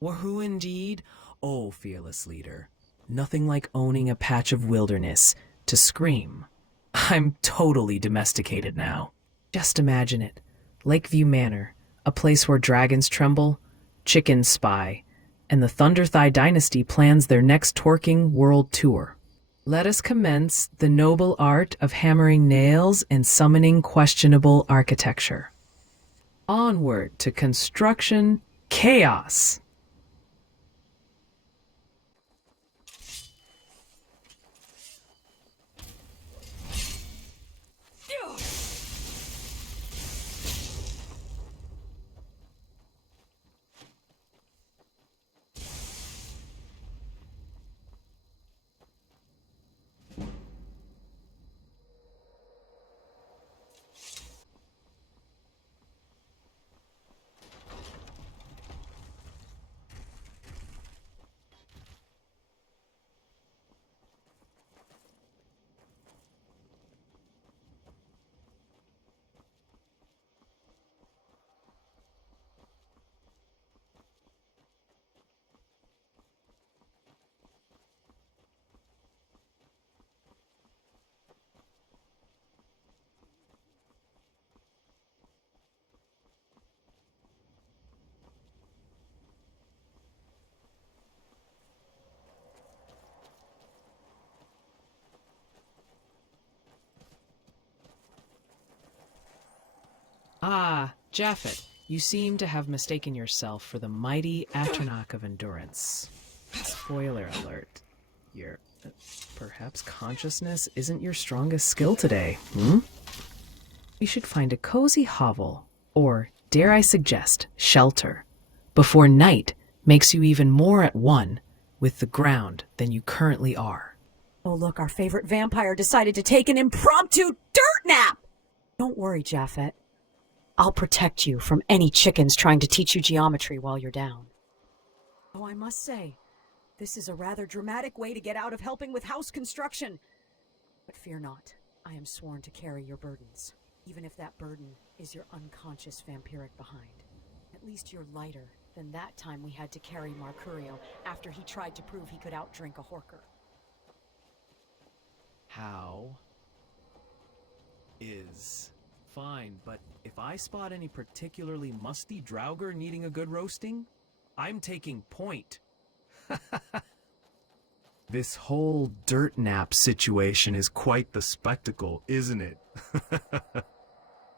Wahoo indeed? Oh, fearless leader. Nothing like owning a patch of wilderness to scream. I'm totally domesticated now. Just imagine it. Lakeview Manor, a place where dragons tremble, chickens spy, and the Thunderthigh Dynasty plans their next twerking world tour. Let us commence the noble art of hammering nails and summoning questionable architecture. Onward to construction chaos. Ah, Japhet, you seem to have mistaken yourself for the mighty Atronach of Endurance. Spoiler alert. Your, perhaps consciousness isn't your strongest skill today, hmm? We should find a cozy hovel, or, dare I suggest, shelter, before night makes you even more at one with the ground than you currently are. Oh, look, our favorite vampire decided to take an impromptu dirt nap! Don't worry, Japhet. I'll protect you from any chickens trying to teach you geometry while you're down. Oh, I must say, this is a rather dramatic way to get out of helping with house construction. But fear not, I am sworn to carry your burdens, even if that burden is your unconscious vampiric behind. At least you're lighter than that time we had to carry Mercurio after he tried to prove he could outdrink a horker. How is fine, but if I spot any particularly musty Draugr needing a good roasting, I'm taking point. This whole dirt nap situation is quite the spectacle, isn't it?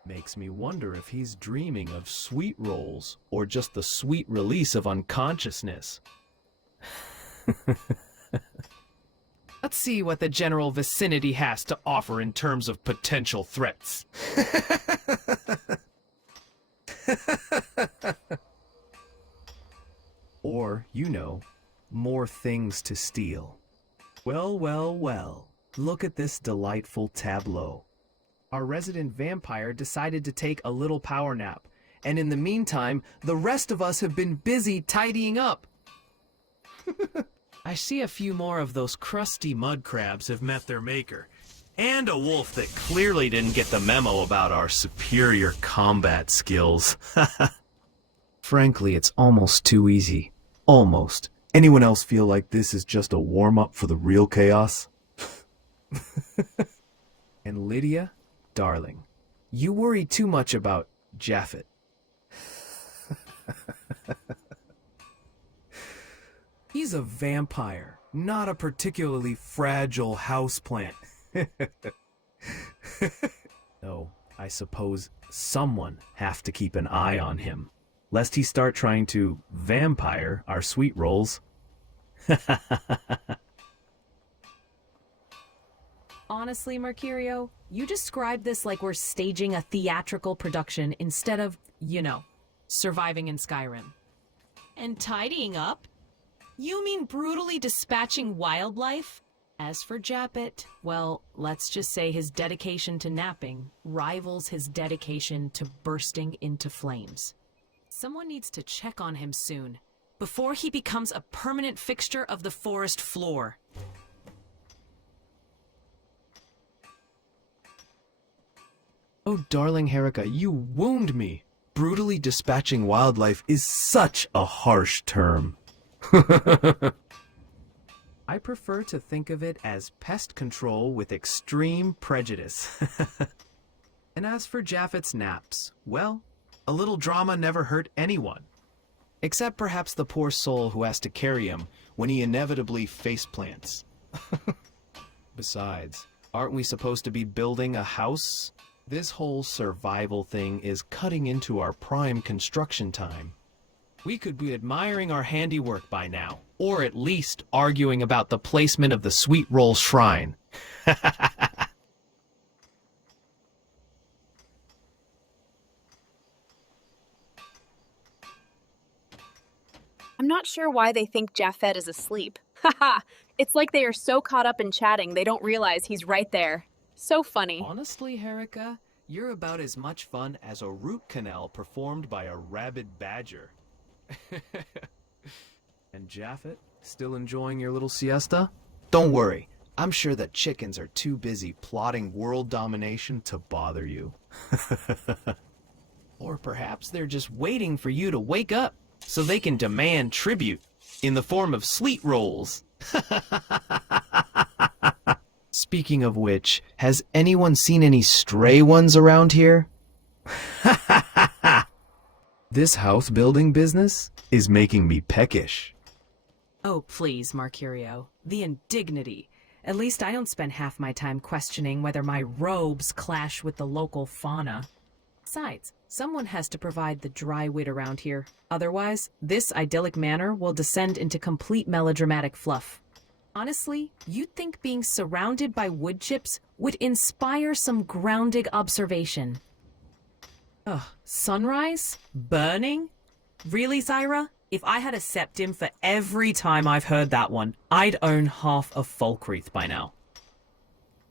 Makes me wonder if he's dreaming of sweet rolls or just the sweet release of unconsciousness. Let's see what the general vicinity has to offer in terms of potential threats. Or, more things to steal. Well, well, well, look at this delightful tableau. Our resident vampire decided to take a little power nap, and in the meantime, the rest of us have been busy tidying up. I see a few more of those crusty mud crabs have met their maker, and a wolf that clearly didn't get the memo about our superior combat skills. Frankly, it's almost too easy. Almost. Anyone else feel like this is just a warm-up for the real chaos? And Lydia, darling, you worry too much about Japhet. He's a vampire, not a particularly fragile houseplant. Though, I suppose someone have to keep an eye on him, lest he start trying to vampire our sweet rolls. Honestly, Mercurio, you describe this like we're staging a theatrical production instead of, surviving in Skyrim. And tidying up? You mean brutally dispatching wildlife? As for Japhet, well, let's just say his dedication to napping rivals his dedication to bursting into flames. Someone needs to check on him soon, before he becomes a permanent fixture of the forest floor. Oh, darling Herika, you wound me. brutally dispatching wildlife is such a harsh term. I prefer to think of it as pest control with extreme prejudice. And as for Japhet's naps, well, a little drama never hurt anyone. Except perhaps the poor soul who has to carry him when he inevitably faceplants. Besides, aren't we supposed to be building a house? This whole survival thing is cutting into our prime construction time. We could be admiring our handiwork by now, or at least arguing about the placement of the Sweet Roll Shrine. I'm not sure why they think Japhet is asleep. Haha, it's like they are so caught up in chatting they don't realize he's right there. So funny. Honestly, Herika, you're about as much fun as a root canal performed by a rabid badger. And Japhet, still enjoying your little siesta? Don't worry, I'm sure that chickens are too busy plotting world domination to bother you. Or perhaps they're just waiting for you to wake up so they can demand tribute in the form of sleet rolls. Speaking of which, has anyone seen any stray ones around here? This house building business is making me peckish. Oh, please, Mercurio. The indignity. At least I don't spend half my time questioning whether my robes clash with the local fauna. Besides, someone has to provide the dry wit around here. Otherwise, this idyllic manor will descend into complete melodramatic fluff. Honestly, you'd think being surrounded by wood chips would inspire some grounded observation. Ugh, sunrise? Burning? Really, Zyra? If I had a septim for every time I've heard that one, I'd own half a Folkreath by now.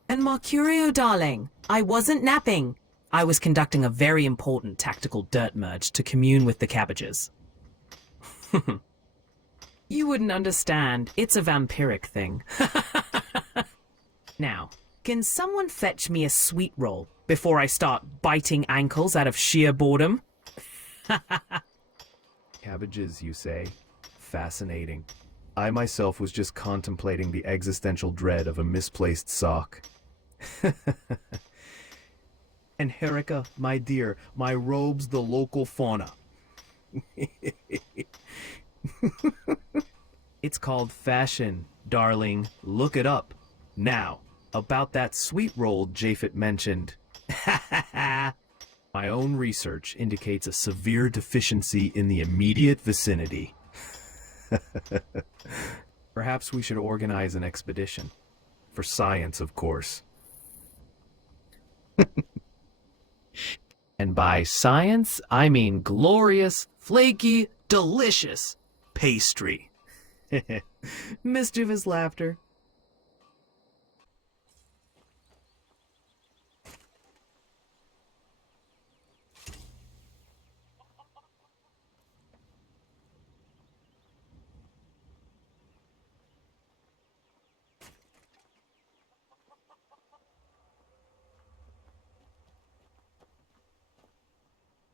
And Mercurio, darling, I wasn't napping. I was conducting a very important tactical dirt merge to commune with the cabbages. You wouldn't understand. It's a vampiric thing. Now, can someone fetch me a sweet roll before I start biting ankles out of sheer boredom? Cabbages, you say? Fascinating. I myself was just contemplating the existential dread of a misplaced sock. And Herika, my dear, my robe's the local fauna. It's called fashion, darling. Look it up. Now, about that sweet roll Japhet mentioned. My own research indicates a severe deficiency in the immediate vicinity. Perhaps we should organize an expedition. For science, of course. And by science, I mean glorious, flaky, delicious pastry. Mischievous laughter.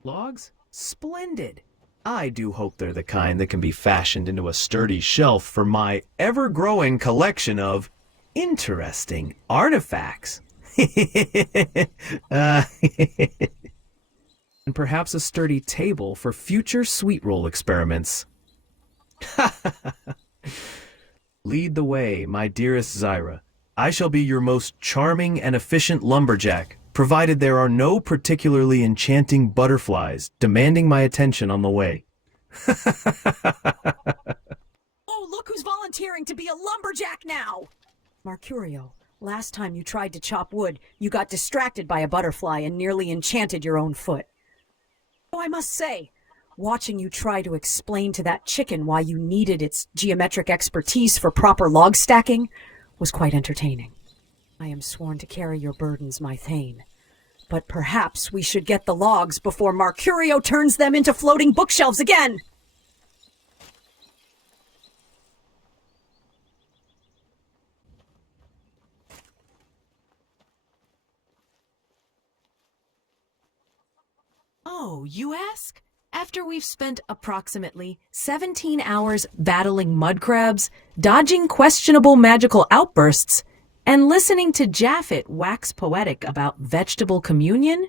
Logs? Splendid! I do hope they're the kind that can be fashioned into a sturdy shelf for my ever-growing collection of interesting artifacts. And perhaps a sturdy table for future sweet roll experiments. Lead the way, my dearest Zyra. I shall be your most charming and efficient lumberjack, provided there are no particularly enchanting butterflies demanding my attention on the way. Oh, look who's volunteering to be a lumberjack now! Mercurio, last time you tried to chop wood, you got distracted by a butterfly and nearly enchanted your own foot. Oh, I must say, watching you try to explain to that chicken why you needed its geometric expertise for proper log stacking was quite entertaining. I am sworn to carry your burdens, my Thane. But perhaps we should get the logs before Mercurio turns them into floating bookshelves again! Oh, you ask? After we've spent approximately 17 hours battling mud crabs, dodging questionable magical outbursts, and listening to Japhet wax poetic about vegetable communion?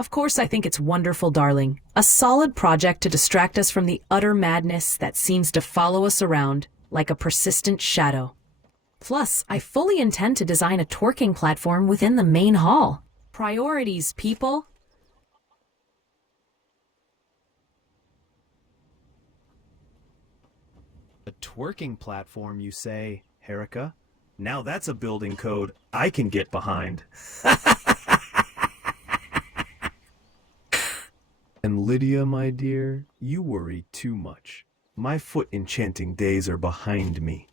Of course, I think it's wonderful, darling. A solid project to distract us from the utter madness that seems to follow us around like a persistent shadow. Plus, I fully intend to design a twerking platform within the main hall. Priorities, people. A twerking platform, you say, Herika? Now that's a building code I can get behind. And Lydia, my dear, you worry too much. My foot enchanting days are behind me.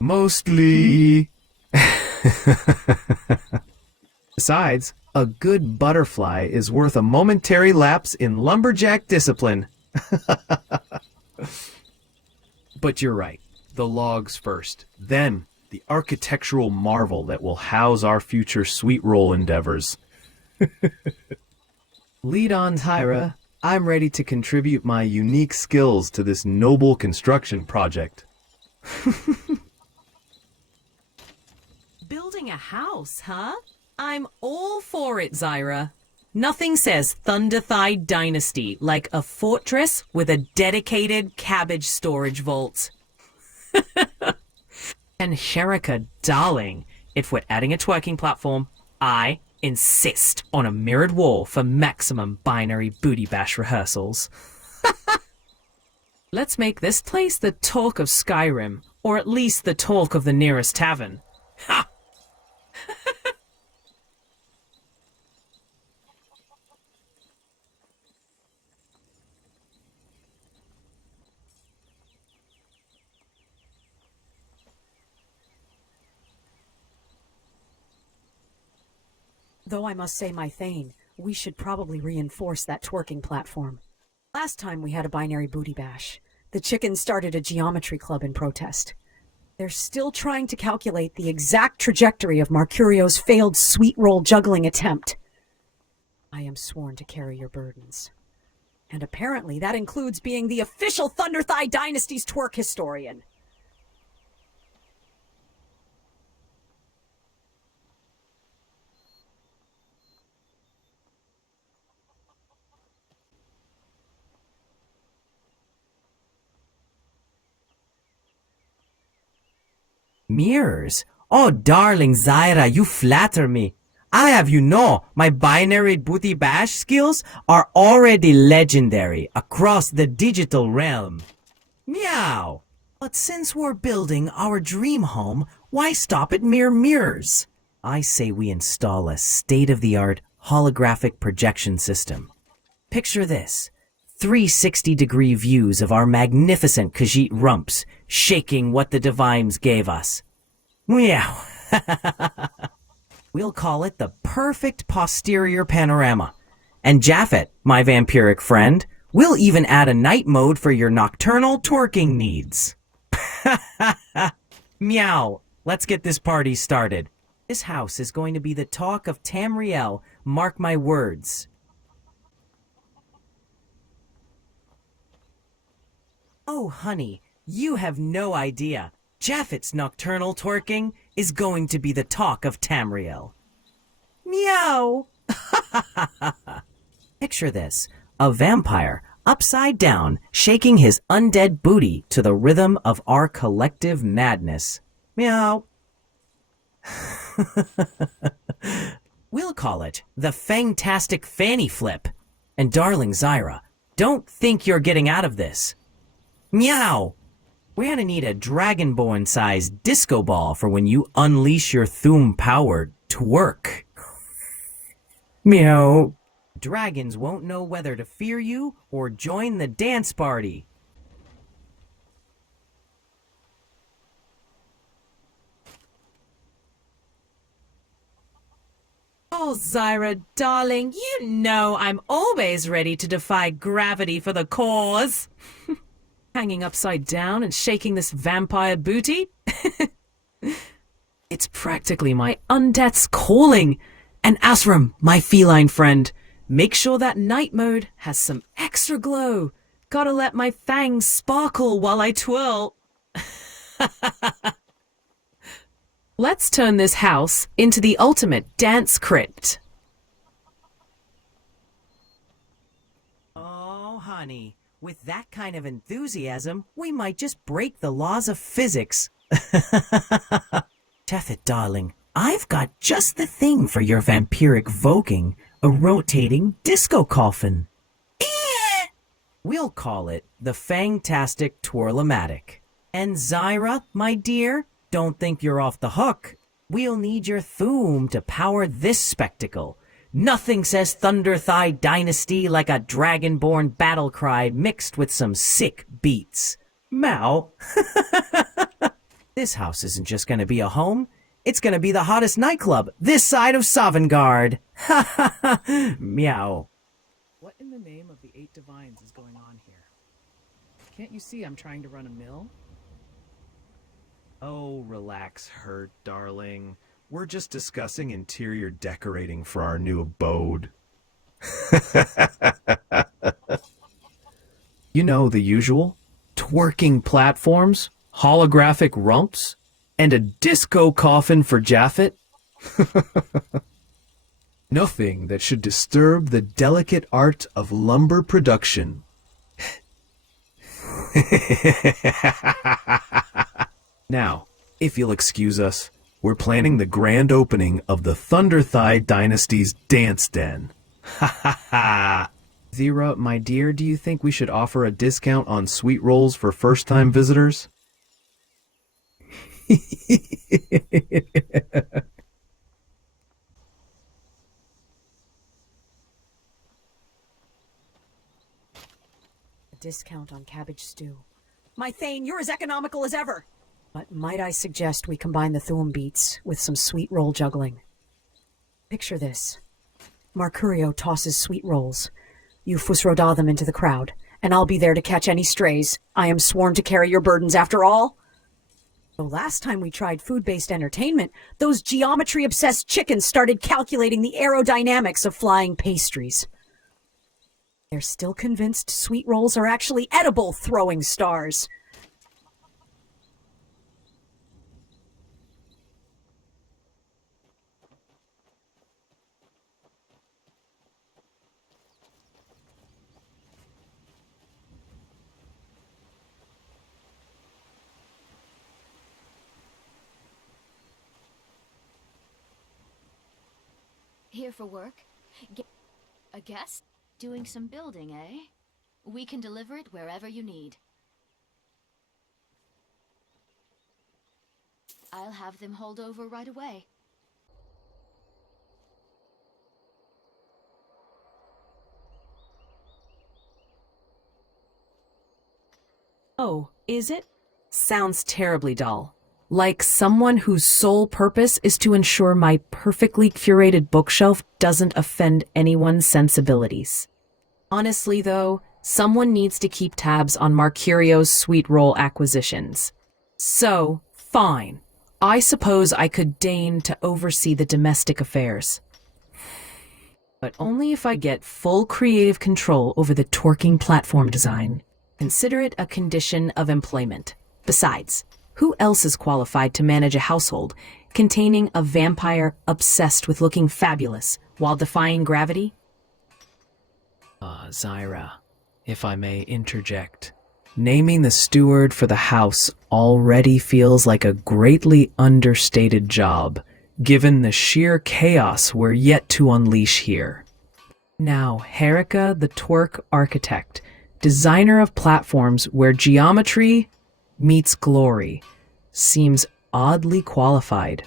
Mostly. Besides, a good butterfly is worth a momentary lapse in lumberjack discipline. But you're right. The logs first, then the architectural marvel that will house our future sweet roll endeavors. Lead on, Tyra. I'm ready to contribute my unique skills to this noble construction project. Building a house, huh? I'm all for it, Zyra. Nothing says Thunder Thigh Dynasty like a fortress with a dedicated cabbage storage vault. And Herika, darling, if we're adding a twerking platform, I insist on a mirrored wall for maximum binary booty bash rehearsals. Let's make this place the talk of Skyrim, or at least the talk of the nearest tavern. Ha! Though I must say, my Thane, we should probably reinforce that twerking platform. Last time we had a binary booty bash, the chickens started a geometry club in protest. They're still trying to calculate the exact trajectory of Mercurio's failed sweet roll juggling attempt. I am sworn to carry your burdens. And apparently that includes being the official Thunder Thigh Dynasty's twerk historian. Mirrors? Oh, darling Zyra, you flatter me. I have you know, my binary booty bash skills are already legendary across the digital realm. Meow. But since we're building our dream home, why stop at mere mirrors? I say we install a state-of-the-art holographic projection system. Picture this. 360-degree views of our magnificent Khajiit rumps, shaking what the Divimes gave us. Meow. We'll call it the perfect posterior panorama. And Japhet, my vampiric friend, we'll even add a night mode for your nocturnal twerking needs. Meow. Let's get this party started. This house is going to be the talk of Tamriel, mark my words. Oh, honey, you have no idea. Japhet's nocturnal twerking is going to be the talk of Tamriel. Meow! Picture this. A vampire, upside down, shaking his undead booty to the rhythm of our collective madness. Meow. We'll call it the Fantastic Fanny Flip. And darling Zyra, don't think you're getting out of this. Meow! We're gonna need a Dragonborn-sized disco ball for when you unleash your Thuum-powered twerk. Meow. Dragons won't know whether to fear you or join the dance party. Oh, Zyra, darling, you know I'm always ready to defy gravity for the cause. Hanging upside down and shaking this vampire booty? It's practically my undead's calling. And Asram, my feline friend, make sure that night mode has some extra glow. Gotta let my fangs sparkle while I twirl. Let's turn this house into the ultimate dance crypt. Oh, honey, with that kind of enthusiasm, we might just break the laws of physics. Teffet, darling, I've got just the thing for your vampiric voguing, a rotating disco coffin. We'll call it the Fangtastic Twirlomatic. And Zyra, my dear, don't think you're off the hook. We'll need your Thoom to power this spectacle. Nothing says Thunder Thigh Dynasty like a dragonborn battle cry mixed with some sick beats. Mao. This house isn't just gonna be a home. It's gonna be the hottest nightclub this side of Sovngarde. Ha ha ha. Meow. What in the name of the 8 divines is going on here? Can't you see I'm trying to run a mill? Oh, relax, Hurt, darling. We're just discussing interior decorating for our new abode. You know, the usual. Twerking platforms, holographic rumps, and a disco coffin for Japheth. Nothing that should disturb the delicate art of lumber production. Now, if you'll excuse us, we're planning the grand opening of the Thunder Thigh Dynasty's dance den. Ha ha ha! Zira, my dear, do you think we should offer a discount on sweet rolls for first-time visitors? A discount on cabbage stew. My Thane, you're as economical as ever! But might I suggest we combine the Thuum beats with some sweet roll juggling? Picture this. Mercurio tosses sweet rolls. You fusroda them into the crowd, and I'll be there to catch any strays. I am sworn to carry your burdens after all. So last time we tried food-based entertainment, those geometry-obsessed chickens started calculating the aerodynamics of flying pastries. They're still convinced sweet rolls are actually edible throwing stars. Here for work? A guest? Doing some building, eh? We can deliver it wherever you need. I'll have them hauled over right away. Oh, is it? Sounds terribly dull. Like someone whose sole purpose is to ensure my perfectly curated bookshelf doesn't offend anyone's sensibilities. Honestly, though, someone needs to keep tabs on Mercurio's sweet roll acquisitions. So, fine. I suppose I could deign to oversee the domestic affairs. But only if I get full creative control over the twerking platform design. Consider it a condition of employment. Besides, who else is qualified to manage a household containing a vampire obsessed with looking fabulous while defying gravity? Zyra, if I may interject. Naming the steward for the house already feels like a greatly understated job, given the sheer chaos we're yet to unleash here. Now, Herika, the twerk architect, designer of platforms where geometry meets glory, seems oddly qualified.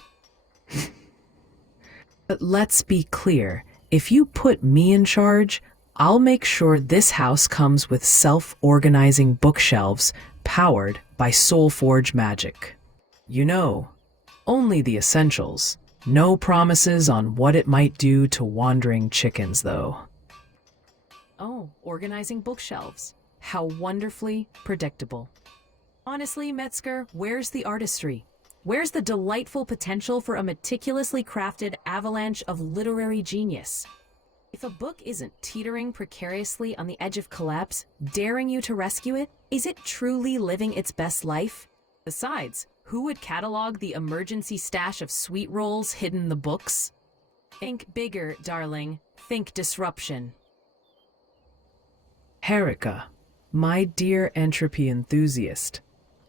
But let's be clear, if you put me in charge, I'll make sure this house comes with self-organizing bookshelves powered by Soulforge magic. You know, only the essentials. No promises on what it might do to wandering chickens, though. Oh, organizing bookshelves. How wonderfully predictable. Honestly, Metzger, where's the artistry? Where's the delightful potential for a meticulously crafted avalanche of literary genius? If a book isn't teetering precariously on the edge of collapse, daring you to rescue it, is it truly living its best life? Besides, who would catalog the emergency stash of sweet rolls hidden in the books? Think bigger, darling. Think disruption. Herika, my dear entropy enthusiast,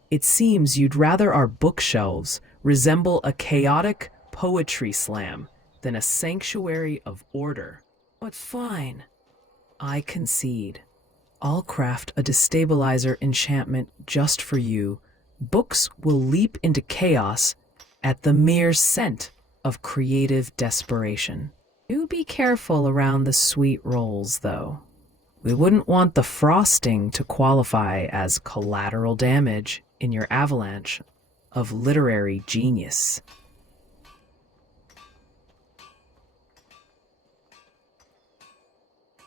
it seems you'd rather our bookshelves resemble a chaotic poetry slam than a sanctuary of order. But fine, I concede. I'll craft a destabilizer enchantment just for you. Books will leap into chaos at the mere scent of creative desperation. Do be careful around the sweet rolls, though. We wouldn't want the frosting to qualify as collateral damage in your avalanche of literary genius.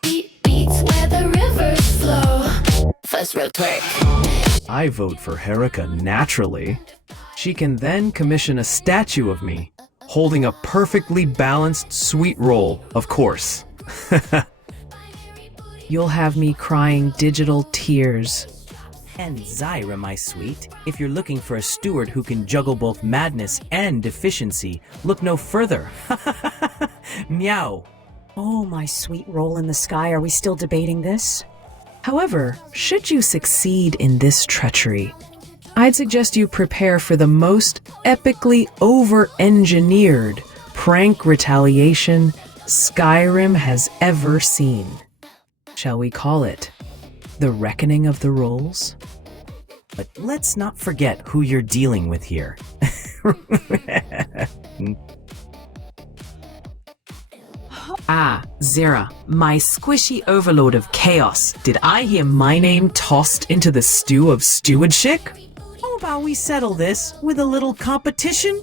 Beats where the rivers flow. First row twerk. I vote for Herika naturally. She can then commission a statue of me, holding a perfectly balanced sweet roll, of course. You'll have me crying digital tears. And Zyra, my sweet, if you're looking for a steward who can juggle both madness and deficiency, look no further. Meow. Oh, my sweet roll in the sky, are we still debating this? However, should you succeed in this treachery, I'd suggest you prepare for the most epically over-engineered prank retaliation Skyrim has ever seen. Shall we call it the reckoning of the rolls? But let's not forget who you're dealing with here. Ah, Zira, my squishy overlord of chaos. Did I hear my name tossed into the stew of stewardship? How about we settle this with a little competition?